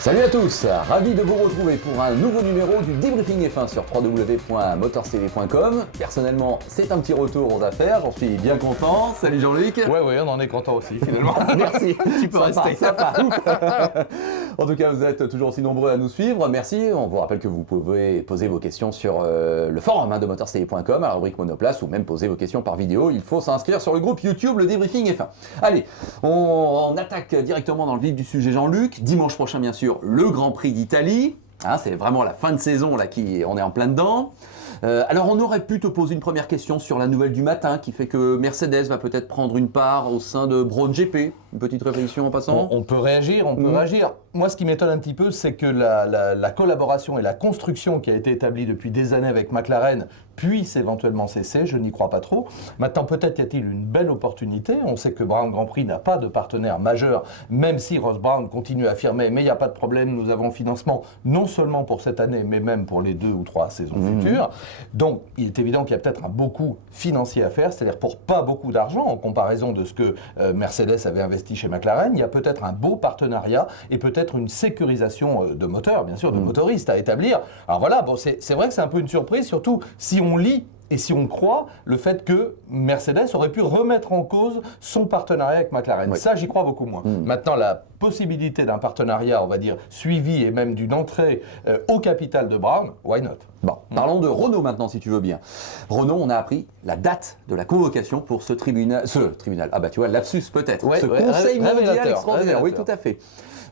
Salut à tous, ravi de vous retrouver pour un nouveau numéro du Débriefing F1 sur www.motorstv.com. Personnellement, c'est un petit retour aux affaires, j'en suis bien content. Salut Jean-Luc. Ouais, on en est content aussi finalement. Merci, Tu peux sympa, rester. Sympa. En tout cas, vous êtes toujours aussi nombreux à nous suivre, merci. On vous rappelle que vous pouvez poser vos questions sur le forum de motorstv.com, à la rubrique Monoplace, ou même poser vos questions par vidéo. Il faut s'inscrire sur le groupe YouTube, le Débriefing F1. Allez, on attaque directement dans le vif du sujet Jean-Luc. Dimanche prochain, bien sûr, le Grand Prix d'Italie. C'est vraiment la fin de saison, là, on est en plein dedans. Alors on aurait pu te poser une première question sur la nouvelle du matin qui fait que Mercedes va peut-être prendre une part au sein de Brawn GP. Une petite réflexion en passant. On peut réagir, réagir. Moi, ce qui m'étonne un petit peu, c'est que la collaboration et la construction qui a été établie depuis des années avec McLaren puisse éventuellement cesser. Je n'y crois pas trop. Maintenant, peut-être y a-t-il une belle opportunité. On sait que Brown Grand Prix n'a pas de partenaire majeur, même si Ross Brown continue à affirmer « mais il n'y a pas de problème, nous avons financement non seulement pour cette année, mais même pour les 2 ou 3 saisons futures ». Donc, il est évident qu'il y a peut-être un beau coup financier à faire, c'est-à-dire pour pas beaucoup d'argent en comparaison de ce que Mercedes avait investi chez McLaren. Il y a peut-être un beau partenariat et peut-être une sécurisation de moteurs, bien sûr, de motoristes à établir. Alors voilà, bon, c'est vrai que c'est un peu une surprise, surtout si on lit et si on croit le fait que Mercedes aurait pu remettre en cause son partenariat avec McLaren. Oui. Ça, j'y crois beaucoup moins. Maintenant, la possibilité d'un partenariat, on va dire, suivi et même d'une entrée au capital de Brown, why not? Bon, parlons de Renault maintenant, si tu veux bien. Renault, on a appris la date de la convocation pour ce tribunal. Ah bah tu vois, lapsus peut-être. Ouais, ce conseil mondial extraordinaire. Oui, révélateur. tout à fait.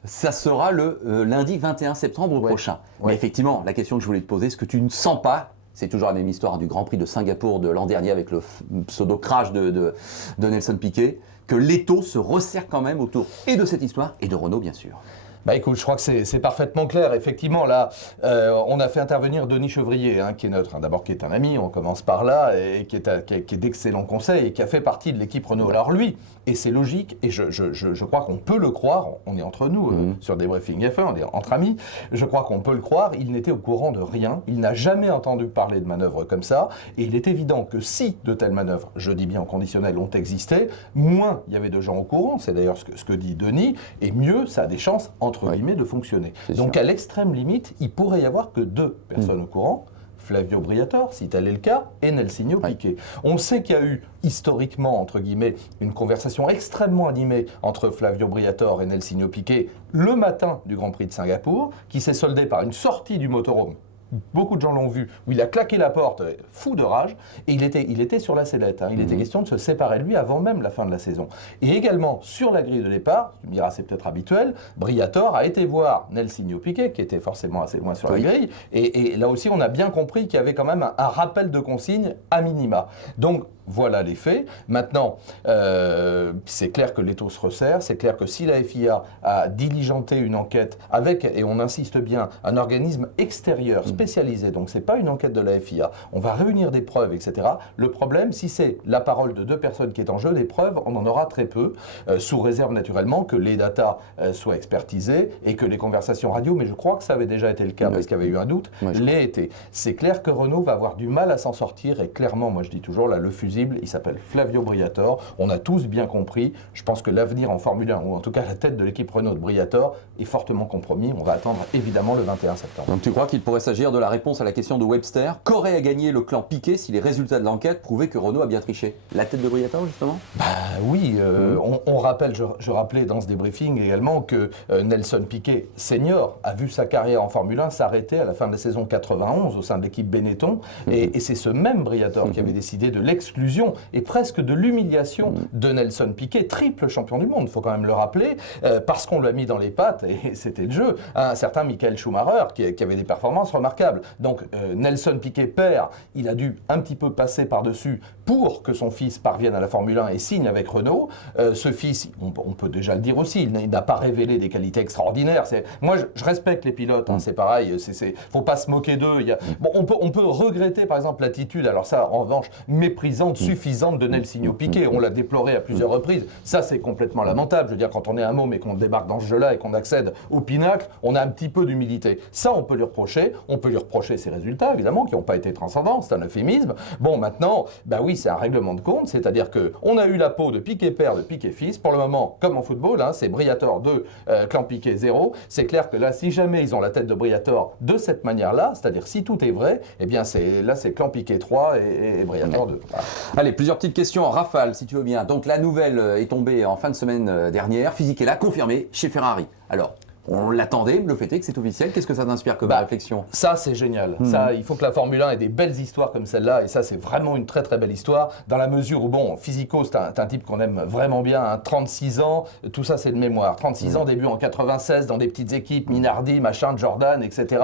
Ça sera le lundi 21 septembre prochain. Mais effectivement, la question que je voulais te poser, est-ce que tu ne sens pas, c'est toujours la même histoire du Grand Prix de Singapour de l'an dernier avec le pseudo-crash de Nelson Piquet, que l'étau se resserre quand même autour et de cette histoire et de Renault, bien sûr. Bah écoute, je crois que c'est parfaitement clair. Effectivement, là, on a fait intervenir Denis Chevrier, qui est d'abord qui est un ami, on commence par là, et qui est d'excellents conseils et qui a fait partie de l'équipe Renault. Alors lui, et c'est logique, et je crois qu'on peut le croire, on est entre nous sur Débriefing F1, on est entre amis, je crois qu'on peut le croire, il n'était au courant de rien, il n'a jamais entendu parler de manœuvres comme ça, et il est évident que si de telles manœuvres, je dis bien en conditionnel, ont existé, moins il y avait de gens au courant, c'est d'ailleurs ce que dit Denis, et mieux ça a des chances entre guillemets de fonctionner. Donc sûr. À l'extrême limite, il pourrait y avoir que 2 personnes au courant, Flavio Briatore, si tel est le cas, et Nelsinho Piquet. On sait qu'il y a eu historiquement, entre guillemets, une conversation extrêmement animée entre Flavio Briatore et Nelsinho Piquet le matin du Grand Prix de Singapour, qui s'est soldé par une sortie du motorhome. Beaucoup de gens l'ont vu, où il a claqué la porte, fou de rage, et il était sur la sellette. Il était question de se séparer de lui avant même la fin de la saison. Et également, sur la grille de départ, tu me diras c'est peut-être habituel, Briatore a été voir Nelsinho Piquet, qui était forcément assez loin sur la grille, et là aussi on a bien compris qu'il y avait quand même un rappel de consigne à minima. Donc, voilà les faits. Maintenant, c'est clair que l'étau se resserre, c'est clair que si la FIA a diligenté une enquête avec, et on insiste bien, un organisme extérieur spécialisé, donc c'est pas une enquête de la FIA, on va réunir des preuves, etc. Le problème, si c'est la parole de 2 personnes qui est en jeu, les preuves, on en aura très peu, sous réserve naturellement que les datas soient expertisées et que les conversations radio, mais je crois que ça avait déjà été le cas parce qu'il y avait eu un doute, l'aient été. C'est clair que Renault va avoir du mal à s'en sortir et clairement, moi je dis toujours, là, le fusil, il s'appelle Flavio Briatore. On a tous bien compris. Je pense que l'avenir en Formule 1, ou en tout cas la tête de l'équipe Renault de Briatore, est fortement compromis. On va attendre évidemment le 21 septembre. Donc tu crois qu'il pourrait s'agir de la réponse à la question de Webster? Qu'aurait à gagner le clan Piquet si les résultats de l'enquête prouvaient que Renault a bien triché? La tête de Briatore, justement? Bah oui, on rappelle, je rappelais dans ce débriefing également que Nelson Piquet, senior, a vu sa carrière en Formule 1 s'arrêter à la fin de la saison 91 au sein de l'équipe Benetton. Et c'est ce même Briatore qui avait décidé de l'exclusion et presque de l'humiliation de Nelson Piquet, triple champion du monde, il faut quand même le rappeler, parce qu'on l'a mis dans les pattes, et c'était le jeu, un certain Michael Schumacher qui avait des performances remarquables. Donc Nelson Piquet père, il a dû un petit peu passer par-dessus pour que son fils parvienne à la Formule 1 et signe avec Renault. Ce fils, on peut déjà le dire aussi, il n'a pas révélé des qualités extraordinaires. Moi, je respecte les pilotes, c'est pareil, faut pas se moquer d'eux. Bon, on peut regretter par exemple l'attitude, alors ça en revanche, méprisante, suffisante de Nelsinho Piquet. On l'a déploré à plusieurs reprises. Ça, c'est complètement lamentable. Je veux dire, quand on est un môme et qu'on débarque dans ce jeu-là et qu'on accède au pinacle, on a un petit peu d'humilité. Ça, on peut lui reprocher. On peut peut lui reprocher ses résultats, évidemment, qui n'ont pas été transcendants, c'est un euphémisme. Bon, maintenant, bah oui, c'est un règlement de compte, c'est-à-dire qu'on a eu la peau de Piqué père, de Piqué fils. Pour le moment, comme en football, hein, c'est Briatore 2, Clan Piqué 0. C'est clair que là, si jamais ils ont la tête de Briatore de cette manière-là, c'est-à-dire si tout est vrai, eh bien là, c'est Clan Piqué 3 et Briatore 2. Voilà. Allez, plusieurs petites questions en rafale, si tu veux bien. Donc, la nouvelle est tombée en fin de semaine dernière. Fisichella confirmé chez Ferrari. Alors, on l'attendait, le fait est que c'est officiel. Qu'est-ce que ça t'inspire comme réflexion? Ça, c'est génial. Ça, il faut que la Formule 1 ait des belles histoires comme celle-là. Et ça, c'est vraiment une très très belle histoire. Dans la mesure où, bon, Physico, c'est un type qu'on aime vraiment bien. Hein, 36 ans, tout ça, c'est de mémoire. 36 ans, début en 96, dans des petites équipes, Minardi, machin, Jordan, etc.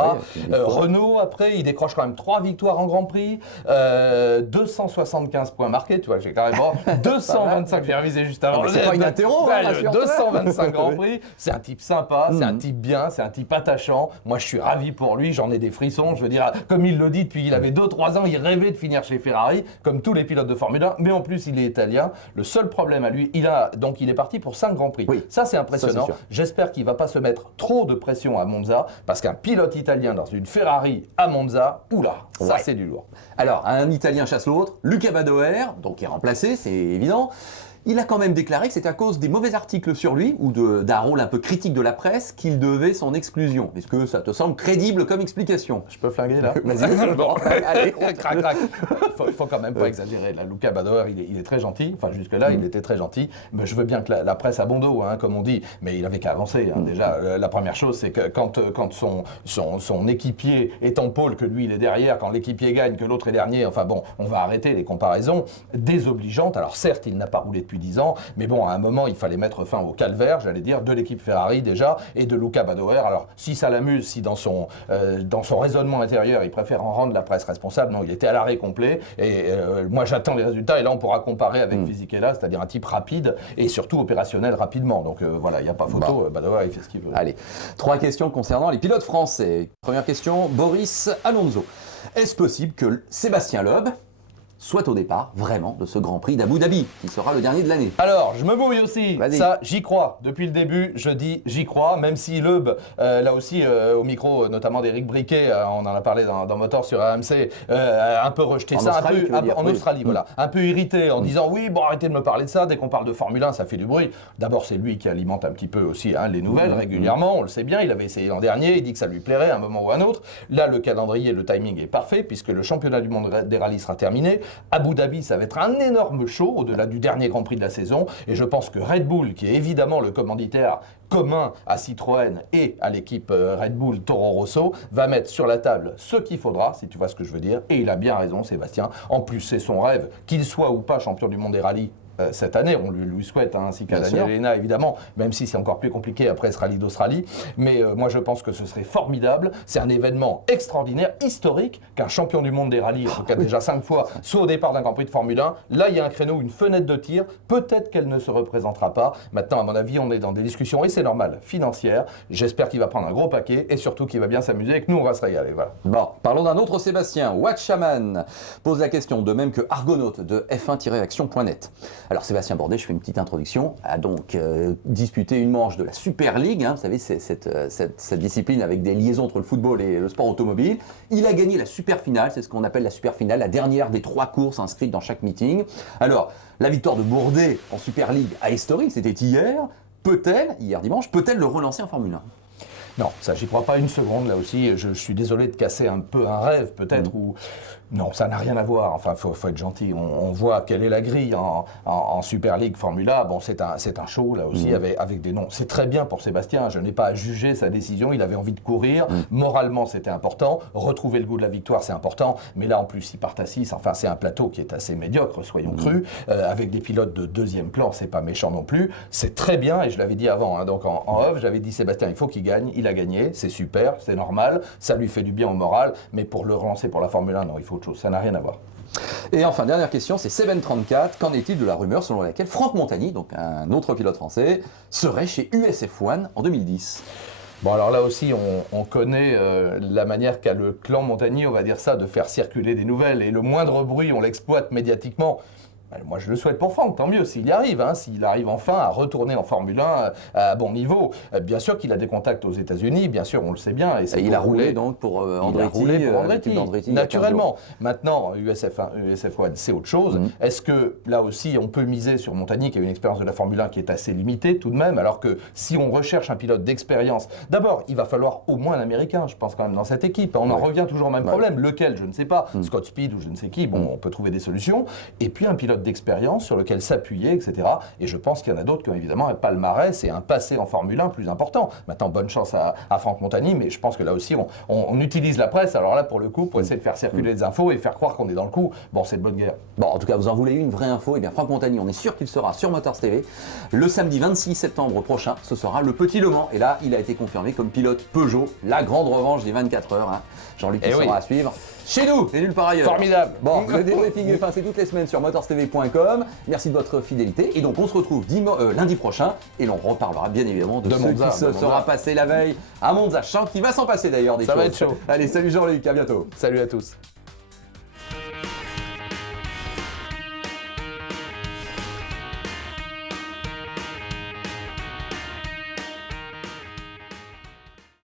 Renault, après, il décroche quand même 3 victoires en Grand Prix. 275 points marqués, tu vois, j'ai carrément 225, j'ai révisé juste avant. C'est pas une interro, hein, 225 Grand Prix. C'est un type sympa, c'est un type bien, c'est un type attachant. Moi, je suis ravi pour lui, j'en ai des frissons. Je veux dire, comme il le dit depuis qu'il avait 2-3 ans, il rêvait de finir chez Ferrari, comme tous les pilotes de Formule 1, mais en plus, il est italien. Le seul problème à lui, il est parti pour 5 Grands Prix. Oui. Ça, c'est impressionnant. J'espère qu'il ne va pas se mettre trop de pression à Monza, parce qu'un pilote italien dans une Ferrari à Monza, oula, ça, c'est du lourd. Alors, un Italien chasse l'autre, Luca Badoer, donc qui est remplacé, c'est évident. Il a quand même déclaré que c'est à cause des mauvais articles sur lui, ou d'un rôle un peu critique de la presse, qu'il devait son exclusion. Est-ce que ça te semble crédible comme explication? Je peux flinguer là? Vas-y, bon, allez. Crac, crac. Il faut quand même pas exagérer. Là, Luca Badoer, il est très gentil. Enfin, jusque-là, il était très gentil. Mais je veux bien que la presse a bon dos, hein, comme on dit. Mais il avait qu'à avancer. Hein. Déjà, la première chose, c'est que quand son équipier est en pôle, que lui, il est derrière, quand l'équipier gagne, que l'autre est dernier, enfin bon, on va arrêter les comparaisons désobligeantes. Alors certes, il n'a pas roulé depuis 10 ans, mais bon, à un moment, il fallait mettre fin au calvaire, j'allais dire, de l'équipe Ferrari déjà, et de Luca Badoer. Alors, si ça l'amuse, si dans son raisonnement intérieur, il préfère en rendre la presse responsable, non, il était à l'arrêt complet, et moi, j'attends les résultats, et là, on pourra comparer avec Fisichella, c'est-à-dire un type rapide, et surtout opérationnel rapidement. Donc voilà, il n'y a pas photo, Badoer, il fait ce qu'il veut. Allez, 3 questions concernant les pilotes français. Première question, Boris Alonso. Est-ce possible que Sébastien Loeb soit au départ, vraiment, de ce Grand Prix d'Abu Dhabi, qui sera le dernier de l'année? Alors, je me mouille aussi. Ça, j'y crois. Depuis le début, je dis j'y crois, même si Loeb, là aussi, au micro, notamment d'Éric Briquet, on en a parlé dans Motor sur AMC, a un peu rejeté ça, en Australie, voilà, un peu irrité, en disant oui, bon, arrêtez de me parler de ça, dès qu'on parle de Formule 1, ça fait du bruit. D'abord, c'est lui qui alimente un petit peu aussi les nouvelles régulièrement, on le sait bien, il avait essayé l'an dernier, il dit que ça lui plairait à un moment ou à un autre. Là, le calendrier, le timing est parfait, puisque le championnat du monde des rallyes sera terminé. Abu Dhabi, ça va être un énorme show au-delà du dernier Grand Prix de la saison. Et je pense que Red Bull, qui est évidemment le commanditaire commun à Citroën et à l'équipe Red Bull Toro Rosso, va mettre sur la table ce qu'il faudra, si tu vois ce que je veux dire. Et il a bien raison, Sébastien. En plus, c'est son rêve, qu'il soit ou pas champion du monde des rallyes cette année, on lui souhaite, hein, ainsi qu'à Daniel Elena évidemment, même si c'est encore plus compliqué après ce rallye d'Australie, mais moi je pense que ce serait formidable, c'est un événement extraordinaire, historique, qu'un champion du monde des rallyes, déjà 5 fois, soit au départ d'un Grand Prix de Formule 1, là il y a un créneau, une fenêtre de tir, peut-être qu'elle ne se représentera pas, maintenant à mon avis on est dans des discussions, et c'est normal, financières, j'espère qu'il va prendre un gros paquet, et surtout qu'il va bien s'amuser, et que nous on va se régaler, voilà. Bon, parlons d'un autre Sébastien, Watchaman pose la question, de même que Argonaute de F1-action.net. Alors Sébastien Bourdais, je fais une petite introduction, a donc disputé une manche de la Super League, hein, vous savez, c'est cette discipline avec des liaisons entre le football et le sport automobile. Il a gagné la super finale, c'est ce qu'on appelle la super finale, la dernière des 3 courses inscrites dans chaque meeting. Alors, la victoire de Bourdais en Super League a historique, c'était hier dimanche, peut-elle le relancer en Formule 1? Non, ça j'y crois pas une seconde, là aussi, je suis désolé de casser un peu un rêve peut-être, ou non, ça n'a rien à voir, enfin faut être gentil, on voit quelle est la grille en Super League Formula, bon c'est un show là aussi avec des noms, c'est très bien pour Sébastien, je n'ai pas à juger sa décision, il avait envie de courir, moralement c'était important, retrouver le goût de la victoire c'est important, mais là en plus il part à 6, enfin c'est un plateau qui est assez médiocre, soyons crus, avec des pilotes de deuxième plan, c'est pas méchant non plus, c'est très bien, et je l'avais dit avant, hein, donc en off, j'avais dit Sébastien il faut qu'il gagne, il a gagné, c'est super, c'est normal, ça lui fait du bien au moral, mais pour le relancer pour la Formule 1, non, il faut autre chose, ça n'a rien à voir. Et enfin, dernière question, c'est Seven34, qu'en est-il de la rumeur selon laquelle Franck Montagny, donc un autre pilote français, serait chez USF1 en 2010? Bon alors là aussi on connaît la manière qu'a le clan Montagny, on va dire ça, de faire circuler des nouvelles, et le moindre bruit on l'exploite médiatiquement. Moi, je le souhaite pour Franck, tant mieux s'il y arrive, s'il arrive enfin à retourner en Formule 1 à bon niveau. Bien sûr qu'il a des contacts aux États-Unis, bien sûr, on le sait bien. Et il a roulé donc pour Andretti, naturellement. Maintenant, USF1 c'est autre chose. Est-ce que là aussi, on peut miser sur Montagny, qui a une expérience de la Formule 1 qui est assez limitée tout de même, alors que si on recherche un pilote d'expérience, d'abord, il va falloir au moins un Américain, je pense quand même, dans cette équipe. On en revient toujours au même problème. Lequel, je ne sais pas. Scott Speed ou je ne sais qui, on peut trouver des solutions. Et puis un pilote d'expérience sur lequel s'appuyer, etc. Et je pense qu'il y en a d'autres qui ont évidemment un palmarès et un passé en Formule 1 plus important. Maintenant, bonne chance à Franck Montagny, mais je pense que là aussi, on utilise la presse, alors là, pour le coup, pour essayer de faire circuler des infos et faire croire qu'on est dans le coup. Bon, c'est de bonne guerre. Bon, en tout cas, vous en voulez une vraie info, et bien Franck Montagny, on est sûr qu'il sera sur Motors TV le samedi 26 septembre prochain. Ce sera le Petit Le Mans. Et là, il a été confirmé comme pilote Peugeot, la grande revanche des 24 heures. Jean-Luc qui sera à suivre chez nous, et nulle part ailleurs. Formidable. Bon, le débriefing est fin, c'est toutes les semaines sur motorstv.com. Merci de votre fidélité. Et donc, on se retrouve lundi prochain et l'on reparlera bien évidemment de ce qui se sera passé la veille à Monza. Qui va s'en passer d'ailleurs des choses. Ça va être chaud. Allez, salut Jean-Luc, à bientôt. Salut à tous.